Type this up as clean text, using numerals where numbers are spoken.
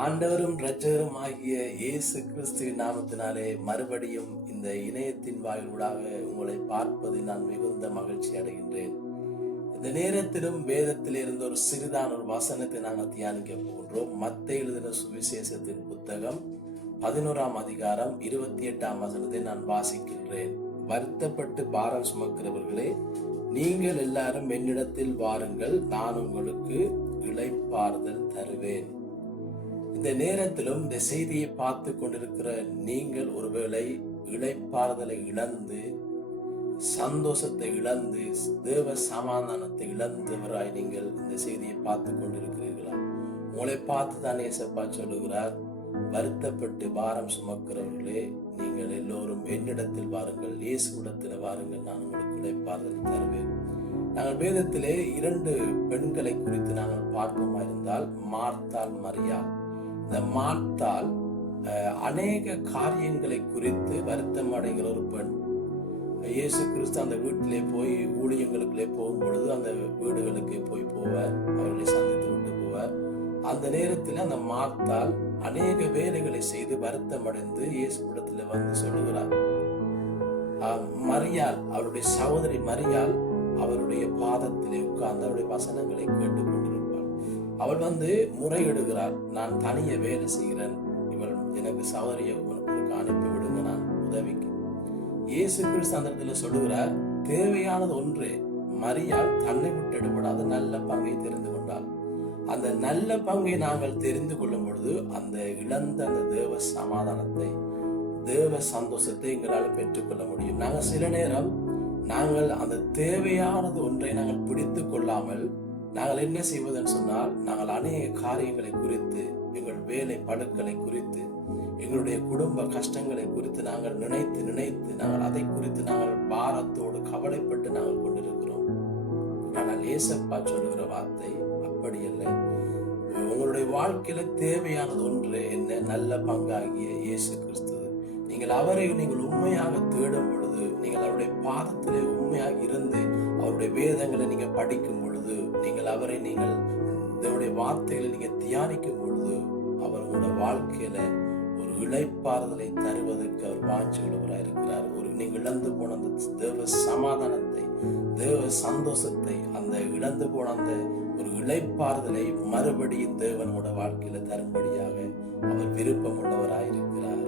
ஆண்டவரும் இரட்சகரும் ஆகிய இயேசு கிறிஸ்துவின் நாமத்தினாலே மறுபடியும் இந்த இணையத்தின் வாயிலூடாக உங்களை பார்ப்பது நான் மிகுந்த மகிழ்ச்சி அடைகின்றேன். இந்த நேரத்திலும் வேதத்தில் இருந்த ஒரு சிறிதான ஒரு வசனத்தை நாங்கள் தியானிக்க போகின்றோம். மத்தேயு எழுதின சுவிசேஷத்தின் புத்தகம் 11ஆம் அதிகாரம் 28ஆம் வசனத்தை நான் வாசிக்கின்றேன். வருத்தப்பட்டு பாரம் சுமக்கிறவர்களே, நீங்கள் எல்லாரும் என்னிடத்தில் வாருங்கள், நான் உங்களுக்கு இளைப்பாறுதல் தருவேன். இந்த நேரத்திலும் இந்த செய்தியை பார்த்து கொண்டிருக்கிற நீங்கள் ஒருவேளை இளைப்பாறுதலை இழந்து, சந்தோஷத்தை இழந்து, தேவ சமாதானத்தை இழந்தவராய் நீங்கள் இந்த செய்தியை பார்த்து கொண்டிருக்கிறீர்களா? உங்களை பார்த்து தான் ஏசப்பா சொல்லுகிறார், வருத்தப்பட்டு பாரம் சுமக்கிறவர்களே, நீங்கள் எல்லோரும் என்னிடத்தில் வாருங்கள், இயேசுவிடத்தில் வாருங்கள், நான் உங்களுக்கு இளைப்பாறுதல் தருவேன். நாங்கள் வேதத்திலே 2 பெண்களை குறித்து நாங்கள் பார்ப்போமா இருந்தால், மார்த்தாள், மரியாள். இந்த மார்த்தாள் அநேக காரியங்களை குறித்து வருத்தம் அடைகிற ஒரு பெண். இயேசு கிறிஸ்து அந்த வீட்டிலே போய் ஊழியங்களுக்குள்ளே போகும் பொழுது அந்த வீடுகளுக்கு போவார், அவர்களை சந்தித்து விட்டு போவார். அந்த நேரத்தில் அந்த மார்த்தாள் அநேக வேலைகளை செய்து வருத்தம் அடைந்து இயேசுவிடத்தில் வந்து சொல்லுகிறார். மரியாள், அவருடைய சகோதரி மரியாள் அவருடைய பாதத்திலே உட்கார்ந்து அவருடைய வசனங்களை கேட்டுக் கொண்டிருப்பாள். அவள் வந்து முறையிடுகிறார், நான் தனிய வேலை செய்கிறேன், இவள் எனக்கு சகோதரியை உங்களுக்கு அனுப்பி விடுங்க, நான் உதவிக்கு. இயேசு கிறிஸ்து அந்த இடத்துல சொல்லுகிறார், தேவையானது ஒன்றே, மரியாள் தன்னை விட்டு எடுபடாத நல்ல பங்கை தெரிந்து கொண்டாள். அந்த நல்ல பங்கை நாங்கள் தெரிந்து கொள்ளும் பொழுது அந்த இழந்த அந்த தேவ சமாதானத்தை, தேவ சந்தோஷத்தை எங்களால் பெற்றுக்கொள்ள முடியும். நாங்கள் சில நேரம் நாங்கள் அந்த தேவையானது ஒன்றை நாங்கள் பிடித்து கொள்ளாமல் நாங்கள் என்ன செய்வதுன்னு சொன்னால், நாங்கள் அநேக காரியங்களை குறித்து, எங்கள் வேலை பழுக்களை குறித்து, எங்களுடைய குடும்ப கஷ்டங்களை குறித்து நாங்கள் நினைத்து நாங்கள் அதை குறித்து நாங்கள் பாரத்தோடு கவலைப்பட்டு நாங்கள் கொண்டிருக்கிறோம். ஆனால் ஏசப்பா சொல்லுகிற வார்த்தை அப்படி அல்ல. உங்களுடைய வாழ்க்கையில தேவையானது ஒன்று என்ன? நல்ல பங்காகிய இயேசு கிறிஸ்து. நீங்கள் அவரை நீங்கள் உண்மையாக தேடும் பொழுது, நீங்கள் அவருடைய பாதத்திலே உண்மையாக இருந்து அவருடைய வேதங்களை நீங்க படிக்கும் பொழுது, நீங்கள் அவரை நீங்கள் அவருடைய வார்த்தைகளை நீங்க தியானிக்கும் பொழுது, அவர் உங்களுடைய வாழ்க்கையில ஒரு இளைப்பாறுதலை தருவதற்கு அவர் வாஞ்சி உள்ளவராக இருக்கிறார். ஒரு நீங்கள் இழந்து போன அந்த தேவ சமாதானத்தை, தேவ சந்தோஷத்தை, அந்த இழந்து போன அந்த ஒரு இளைப்பாறுதலை மறுபடியும் தேவனோட வாழ்க்கையில தரும்படியாக அவர் விருப்பம் உள்ளவராயிருக்கிறார்.